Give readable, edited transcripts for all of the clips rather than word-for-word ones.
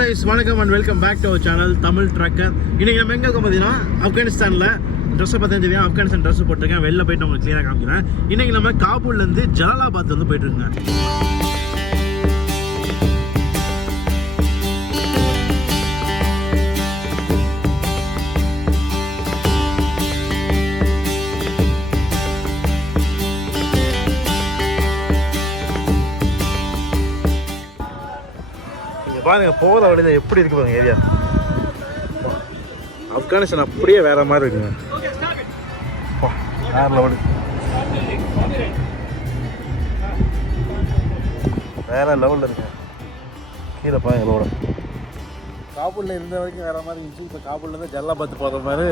Guys, வணக்கம் and welcome back to our channel Tamil tracker. இன்றைக்கி நம்ம எங்கே இருக்கோம் பார்த்தீங்கன்னா ஆப்கானிஸ்தானில். ட்ரெஸ்ஸை பார்த்தா தெரியும், ஆப்கானிஸ்தான் ட்ரெஸ்ஸு போட்டிருக்கேன். வெளில போயிட்டு உங்களுக்கு க்ளியராக காமிக்கிறேன். இன்றைக்கி நம்ம காபூல்லேருந்து ஜலாலாபாத் வந்து போயிட்டுருக்கேங்க. பாருங்க, போகிற வழியில் எப்படி இருக்கு பாருங்க ஏரியா. ஆப்கானிஸ்தான் அப்படியே வேற மாதிரி இருக்குங்க. வேற லெவல், வேற லெவலில் இருக்குங்க. கீழே பாருங்க லோட. காபூலில் இருந்த வரைக்கும் வேற மாதிரி இருந்துச்சு. இப்போ காபூல்லேருந்து ஜலாலாபாத் போகிற மாதிரி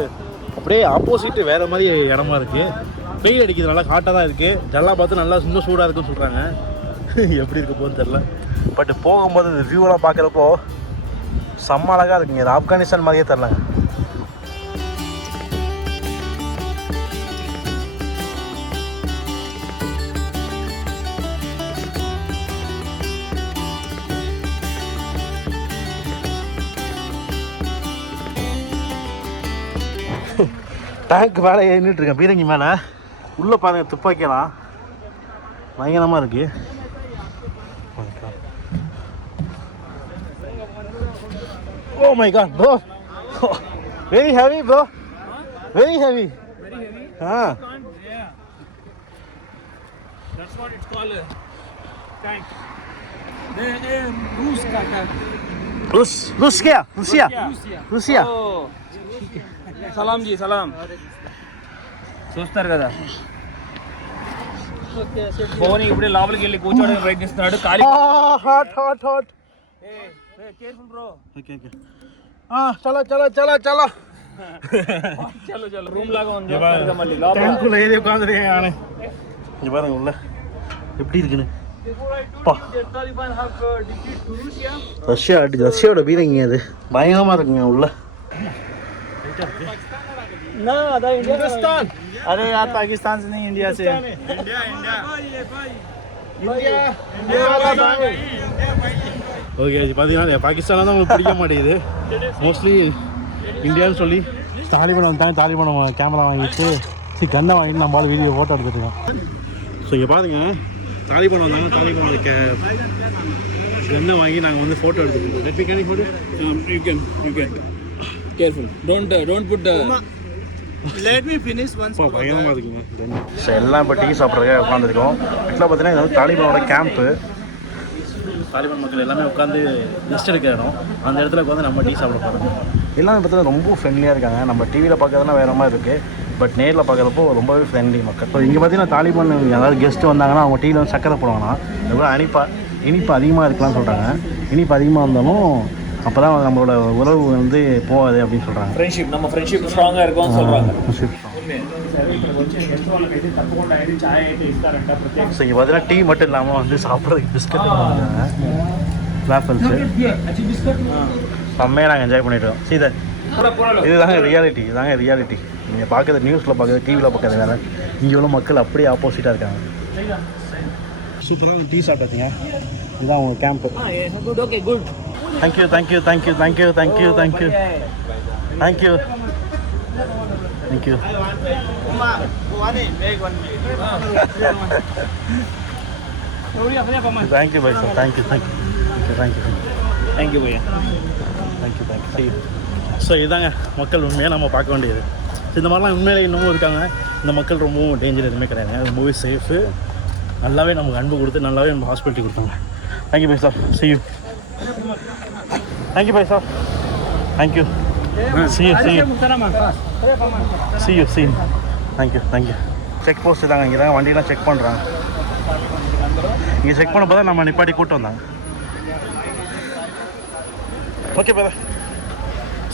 அப்படியே ஆப்போசிட்டு வேற மாதிரி இடமா இருக்குது. வெயில் அடிக்கிறது நல்லா ஹாட்டாக தான் இருக்குது. ஜலாலாபாத் நல்லா இன்னும் சூடாக இருக்குன்னு சொல்கிறாங்க. எப்படி இருக்க போகுதுன்னு தெரில. பட் போகும்போது இந்த வியூவெலாம் பார்க்குறப்போ செம்ம அழகாக இருக்குங்க. இது ஆப்கானிஸ்தான் மாதிரியே தெரிலங்க. டேங்க் மேலே ஏறிட்டு இருக்கேன், பீரங்கி மேலே. உள்ளே பாருங்கள், துப்பாக்கியெல்லாம் பயங்கரமாக இருக்குது. Oh my god, bro. Very heavy, bro. Very heavy. Very heavy? Ah. Yeah. That's what it's called a tank. Rus ka tank. Russia. Russia. Oh. Salam ji, salam. చూస్తారు కదా ఫోన్ ఇప్పుడే లోపలికి వెళ్ళి కూర్చోడానికి ప్రయత్నిస్తున్నాడు. ఖాళీ హాట్. Careful bro. ఓకే చలో చలో రూమ్ లాగా ఉంది. మళ్ళీ டேங்க்குள்ள ஏறி உட்காந்துரு. இங்க பாருங்க உள்ள எப்படி இருக்குன்னு. ரஷ்யாவோட பீரங்கி அது பயங்கரமா இருக்குங்க உள்ள. अरे यार पाकिस्तान से नहीं, इंडिया से. ஓகே, பார்த்தீங்கன்னா பாகிஸ்தானில் தான் உங்களுக்கு பிடிக்க மாட்டேங்குது. மோஸ்ட்லி இந்தியான்னு சொல்லி தாலிபான் வந்தாங்க. தாலிபான் கேமரா வாங்கிட்டு கன்னை வாங்கிட்டு நம்மளால வீடியோ ஃபோட்டோ எடுத்துருக்கோம். ஸோ இங்கே பாருங்க, தாலிபான் வந்தாங்க. தாலிபான் கன்னை வாங்கி நாங்கள் வந்து ஃபோட்டோ எடுத்துருக்கோம். Let me can you photo? You can. Careful. Don't put the. Let me finish once. பயங்கரமாக இருக்குங்க. ஸோ எல்லாம் இப்போ டீ சாப்பிட்றதுக்காக உட்காந்துருக்கோம். ஆக்சுவலாக பார்த்தீங்கன்னா இது வந்து தாலிபானோட கேம்ப்பு. தாலிபான் மக்கள் எல்லாமே உட்காந்து ரெஸ்ட் எடுக்கிற இடம். அந்த இடத்துல உட்காந்து நம்ம டீ சாப்பிட போகிறோம். எல்லாமே பார்த்தீங்கன்னா ரொம்ப ஃப்ரெண்ட்லியாக இருக்காங்க. நம்ம டிவியில் பார்க்கறதுலாம் வேறு மாதிரி இருக்குது. பட் நேரில் பார்க்குறப்போ ரொம்பவே ஃப்ரெண்ட்லி மக்கள். ஸோ இங்கே பார்த்தீங்கன்னா தாலிபான் யாராவது கெஸ்ட்டு வந்தாங்கன்னா அவங்க டீயில் வந்து சக்கரை போடுவாங்கன்னா அதுக்கப்புறம் இனிப்பு அதிகமாக இருக்கலாம்னு சொல்கிறாங்க. இனிப்பு அதிகமாக இருந்தாலும் அப்போ தான் நம்மளோட உறவு வந்து போகாது அப்படின்னு சொல்கிறாங்க. ஃப்ரெண்ட்ஷிப் ஸ்ட்ராங்காக இருக்கும்னு சொல்கிறாங்க. ஸோ இங்கே பார்த்தீங்கன்னா டீ மட்டும் இல்லாமல் வந்து சாப்பிட்றதுக்கு பிஸ்கட் வாங்குறாங்க, வேஃபல்ஸு. செம்மையாக நாங்கள் என்ஜாய் பண்ணிட்டோம். சீதர், இதுதாங்க ரியாலிட்டி. நீங்கள் பார்க்குறது நியூஸில் பார்க்குறது, டிவியில் பார்க்குறது வேறு. இங்கே உள்ள மக்கள் அப்படியே ஆப்போசிட்டாக இருக்காங்க. சூப்பராக டீ சாப்பிட்டீங்க. இதுதான் உங்கள் camp. Okay good. Thank you. Bye sir. Thank you பையா. ஸோ இதாங்க மக்கள் உண்மையாக நம்ம பார்க்க வேண்டியது. இந்த மாதிரிலாம் உண்மையிலே இன்னமும் இருக்காங்க. இந்த மக்கள் ரொம்பவும் டேஞ்சர் எதுவுமே கிடையாது. ரொம்பவே சேஃபு. நல்லாவே நமக்கு அன்பு கொடுத்து நல்லாவே நம்ம ஹாஸ்பிட்டல் கொடுத்தாங்க. Thank you bye sir. See you. Thank you bhai sir. Thank you. See you. Thank you. Check post தாங்க. இங்கே தாங்க வண்டியெல்லாம் செக் பண்ணுறாங்க. இங்கே செக் பண்ண போது நம்ம நிப்பாட்டி கூட்டு வந்தாங்க. Okay brother.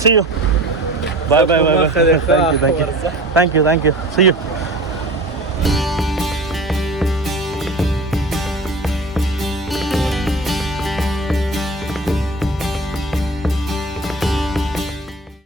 See you. Bye. Thank you. See you.